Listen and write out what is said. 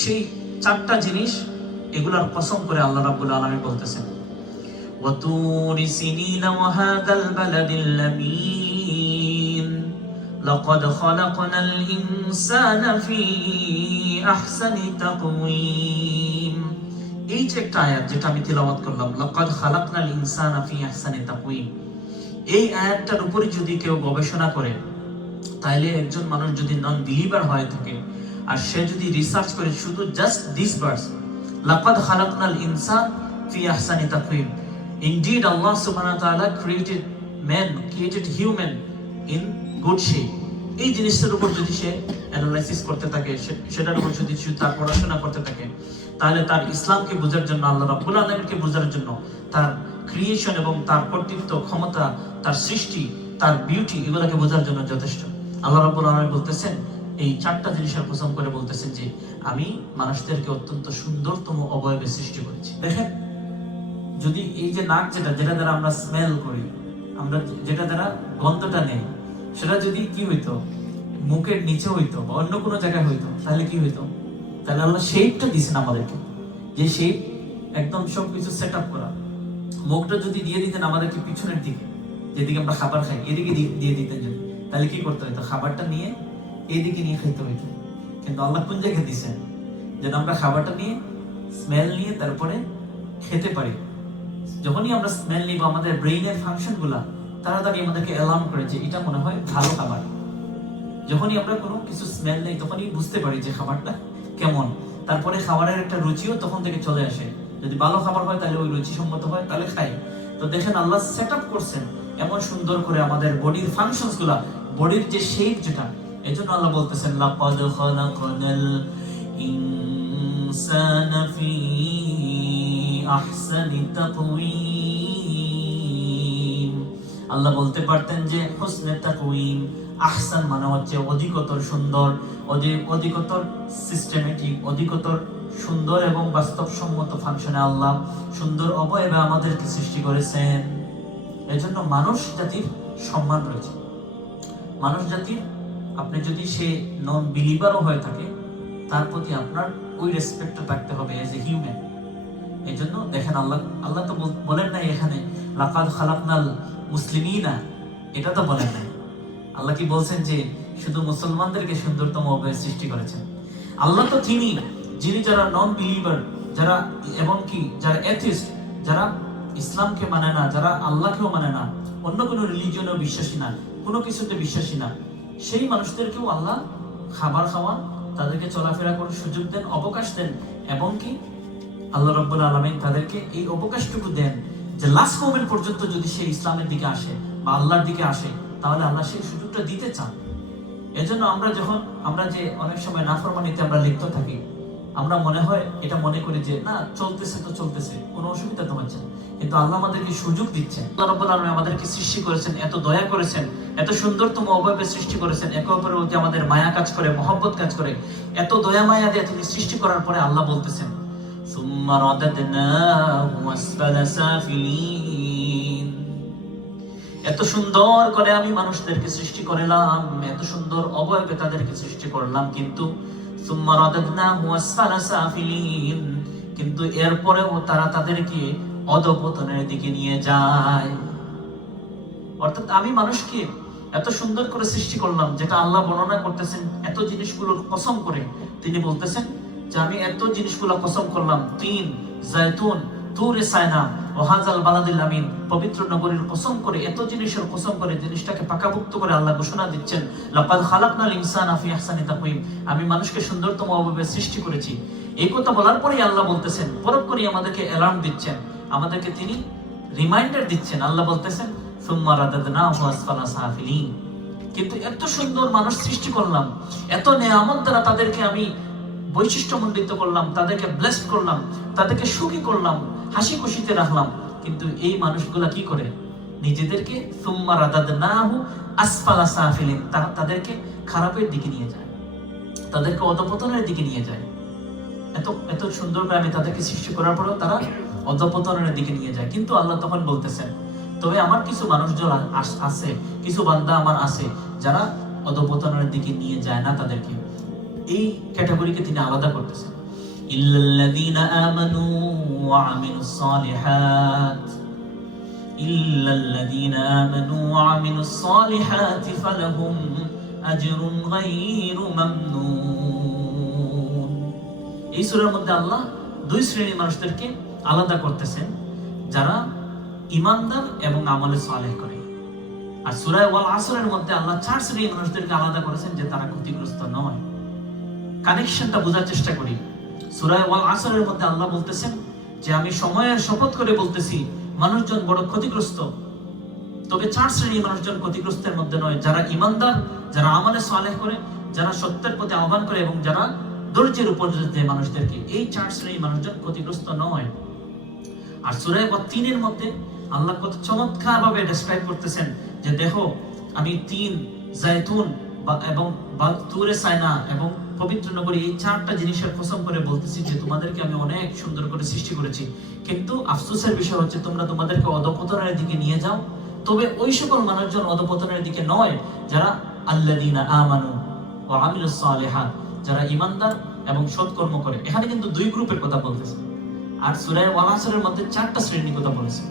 সেই চারটা জিনিস, এগুলার কসম করে আল্লাহ রাব্বুল আলামিন বলতেছেন, ওয়াতুরি সিনিনা ওয়া হাযাল বালাদিল আমিন লাকাদ খালাকনাল ইনসানা ফি আহসানি তাকওয়িম। এই যে একটা আয়াত যেটা আমি তিলাওয়াত করলাম, লাকাদ খালাকনাল ইনসানা ফি আহসানি তাকওয়িম, এই আয়াতটার উপরে যদি কেউ গবেষণা করে, তাইলে একজন মানুষ যদি নন বিলিভার হয়ে থাকে আর সে যদি রিসার্চ করে শুধু জাস্ট দিস ভার্স, লাকাদ খালাকনাল ইনসান ফি আহসানি তাকওয়িম, indeed Allah subhanahu wa ta'ala created man, created human in good shape, এই জিনিসটার উপর যদি সে অ্যানালাইসিস করতে থাকে, সেটার উপর যদি তার পড়াশোনা করতে থাকে, তাহলে তার ইসলামকে বোঝার জন্য, আল্লাহ রাব্বুল আলামিনকে বোঝার জন্য, তার ক্রিয়েশন এবং তার কর্তৃত্ব, ক্ষমতা, তার সৃষ্টি, তার বিউটি, এগুলোকে বোঝার জন্য যথেষ্ট। আল্লাহ রাব্বুল আলামিন বলতেছেন, এই চারটা জিনিসের কসম করে বলতেছেন যে আমি মানুষদেরকে অত্যন্ত সুন্দরতম অবয়বে সৃষ্টি করেছি। দেখেন, যদি এই যে নাক যেটা দ্বারা আমরা স্মেল করি, আমরা যেটা দ্বারা গন্ধটা নেই, সেটা যদি কি হইতো, মুখের নিচে হইতো বা অন্য কোনো জায়গায় হইতো, তাহলে কি হইতো? তাহলে আল্লাহ শেপটা দিয়েছেন আমাদেরকে, যে শেপ একদম সবকিছু সেট আপ করা। মুখটা যদি দিয়ে দিতেন আমাদেরকে পিছনের দিকে, যেদিকে আমরা খাবার খাই, এদিকে দিয়ে দিতেন যদি, তাহলে কি করতে হইতো? খাবারটা নিয়ে এইদিকে নিয়ে খাইতে হইতো। কিন্তু আল্লাহ কোন জায়গায় দিয়েছেন? যেন আমরা খাবারটা নিয়ে, স্মেল নিয়ে তারপরে খেতে পারি। যখনই আমরা স্মেল নিব, আমাদের ব্রেইনের ফাংশন গুলা তাড়াতাড়ি আমাদেরকে অ্যালার্ম করে যে এটা মনে হয় ভালো খাবার। যখনই আমরা কোনো কিছু স্মেল নেই, তখনই বুঝতে পারি যে খাবারটা কেমন। তারপরে খাবারের একটা রুচিও তখন থেকে চলে আসে। যদি ভালো খাবার হয় তাহলে ওই রুচি সম্মত হয়, তাহলে খাই। তো দেখেন, আল্লাহ সেট আপ করছেন এমন সুন্দর করে আমাদের বডির ফাংশনস গুলা, বডির যে শেপ যেটা, এজন্য আল্লাহ বলতেছেন লাকাদ খালাকনাল ইনসানা ফি আহসানি তাকওয়িম। আল্লাহ বলতে পারতেন যে হুসনে তাকওয়িম, আহসান মানে হচ্ছে অধিকতর সুন্দর, অধিকতর সিস্টেমেটিক, অধিকতর সুন্দর এবং বাস্তবসম্মত ফাংশনে আল্লাহ সুন্দর অবয়বে আমাদেরকে সৃষ্টি করেছেন। এজন্য মানুষ জাতির সম্মান রয়েছে। মানুষ জাতির, আপনি যদি সে নন বিলিভারও হয়ে থাকে, তার প্রতি আপনার ওই রেসপেক্টটা থাকতে হবে এজ এ হিউম্যান। এই জন্য দেখেন, আল্লাহ তো বলেন নাই এখানে লাকাদ খালাকনাল মুসলিমিনা, এটা তো বলেন নাই। আল্লাহ কি বলছেন যে শুধু মুসলমানদেরকে সুন্দরতম অবয়বে সৃষ্টি করেছেন? আল্লাহ তো তিনি যিনি যারা নন বিলিভার, যারা এবং কি যারা এথিস্ট, যারা ইসলামকে মানে না, যারা আল্লাহকেও মানে না, অন্য কোনো রিলিজিয়নেও বিশ্বাসী না, কোনো কিছুতে বিশ্বাসী না, সেই মানুষদেরকেও আল্লাহ খাবার খাওয়ান, তাদেরকে চলাফেরা করার সুযোগ দেন, অবকাশ দেন, এবং কি আল্লাহ রাব্বুল আলামিন তাদেরকে এই অবকাশটুকু দেন যে লাস্ট মোমেন্ট পর্যন্ত যদি সে ইসলামের দিকে আসে বা আল্লাহর দিকে আসে, তাহলে আল্লাহ সেই সুযোগটা দিতে চান। এজন্য আমরা যে অনেক সময় নাফরমানিতে আমরা লিপ্ত থাকি, আমরা মনে করি যে না, চলতেছে তো চলতেছে, কোনো অসুবিধা তো হচ্ছে না, কিন্তু আল্লাহ আমাদেরকে সুযোগ দিচ্ছেন। আল্লাহ রাব্বুল আলামিন আমাদেরকে সৃষ্টি করেছেন, এত দয়া করেছেন, এত সুন্দরতম অবয়বে সৃষ্টি করেছেন, একে অপরের প্রতি আমাদের মায়া কাজ করে, মহব্বত কাজ করে, এত দয়া মায়া দিয়ে তিনি সৃষ্টি করার পরে আল্লাহ বলতেছেন সুম্মা রাদাদনাহু আসফালা সাফিলিন, এত সুন্দর করে আমি মানুষদেরকে সৃষ্টি করলাম, এত সুন্দর অবয়বে তাদেরকে সৃষ্টি করলাম, কিন্তু সুম্মা রাদাদনাহু আসফালা সাফিলিন, কিন্তু এরপরেও তারা তাদেরকে অধঃপতনের দিকে নিয়ে যায়। অর্থাৎ আমি মানুষকে এত সুন্দর করে সৃষ্টি করলাম, যেটা আল্লাহ বর্ণনা করতেছেন এত জিনিসগুলোর কসম করে। তিনি বলতেছেন যে আমি এত জিনিসগুলো কসম করলাম, তিন, জায়তুন, তুরে সায়না ও হাজাল বালাদিল আমিন, পবিত্র নগরীর কসম করে, এত জিনিসের কসম করে, জিনিসটাকে পাকাপোক্ত করে আল্লাহ ঘোষণা দিচ্ছেন লাকাদ খালাকনাল ইনসানা ফি আহসানি তাকওয়িম, আমি মানুষকে সুন্দরতম অবয়বে সৃষ্টি করেছি। এই কথা বলার পরেই আল্লাহ বলতেছেন, পরোক্ষণই আমাদেরকে অ্যালার্ম দিচ্ছেন, আমাদেরকে তিনি রিমাইন্ডার দিচ্ছেন। আল্লাহ বলতেছেন সুম্মা রাদাদনাহু আসফালা সাফিলিন, কিন্তু এত সুন্দর মানুষ সৃষ্টি করলাম, এত নেয়ামত দ্বারা তাদেরকে আমি বৈশিষ্ট্যমণ্ডিত করলাম, তাদেরকে ব্লেসড করলাম, তাদেরকে সুখী করলাম, হাসি খুশিতে রাখলাম, কিন্তু এই মানুষগুলা কি করে? নিজেদেরকে সুম্মা রাদাদনাহু আসফালা সাফিলিন, তাদেরকে খারাপের দিকে নিয়ে যায়, তাদেরকে অধঃপতনের দিকে নিয়ে যায়। এত সুন্দরভাবে আমি তাদেরকে সৃষ্টি করার পরেও তারা অধঃপতনের দিকে নিয়ে যায়। কিন্তু আল্লাহ তখন বলতেছেন, তবে আমার কিছু মানুষজন আছে, কিছু বান্দা আমার আছে, যারা অধঃপতনের দিকে নিয়ে যায় না তাদেরকে। এই ক্যাটাগরিকে তিনি আলাদা করতেছেন। ইল্লাল্লাযীনা আমানু ওয়া আমিলুস সালিহাত, ইল্লাল্লাযীনা আমানু ওয়া আমিলুস সালিহাতি ফালাহুম আজরুন গায়রু মামনুন। এই সূরার মধ্যে আল্লাহ দুই শ্রেণীর মানুষদেরকে আলাদা করতেছেন, যারা ঈমানদার এবং আমলে সালেহ করে। আর সূরা ওয়াল আসরের মধ্যে আল্লাহ চার শ্রেণীর মানুষদেরকে আলাদা করেছেন যে তারা ক্ষতিগ্রস্ত নয়। কানেকশনটা বোঝার চেষ্টা করি। সূরা ওয়াল আসরের মধ্যে আল্লাহ বলতেছেন যে আমি সময়ের শপথ করে বলতেছি মানুষজন বড় ক্ষতিগ্রস্ত, তবে চার শ্রেণীর মানুষজন ক্ষতিগ্রস্তের মধ্যে নয়, যারা ঈমানদার, যারা আমলে সালেহ করে, যারা সত্যের প্রতি আহ্বান করে এবং যারা ধৈর্যের উপর যে মানুষদেরকে, এই চার শ্রেণীর মানুষজন ক্ষতিগ্রস্ত নয়। আর সূরা তিনের মধ্যে আল্লাহ কত চমৎকার ভাবে ডেসক্রাইব করতেছেন যে দেখো আমি তিন, জায়তুন এবং তুরে সাইনা এবং পবিত্র নগরী, এই চারটা জিনিসের কসম করে বলতেছি যে তোমাদেরকে আমি অনেক সুন্দর করে সৃষ্টি করেছি, কিন্তু আফসোসের বিষয় হচ্ছে তোমরা তোমাদেরকে অধঃপতনের দিকে নিয়ে যাও। তবে ওই সকল মানুষজন অধঃপতনের দিকে নয় যারা আল্লাযীনা আমানু ওয়া আমিলুস সালিহাত, যারা ঈমানদার এবং সৎকর্ম করে। এখানে কিন্তু দুই গ্রুপের কথা বলতেছে। আর সূরা ওয়াল আসরের মধ্যে চারটা শ্রেণীর কথা বলেছে।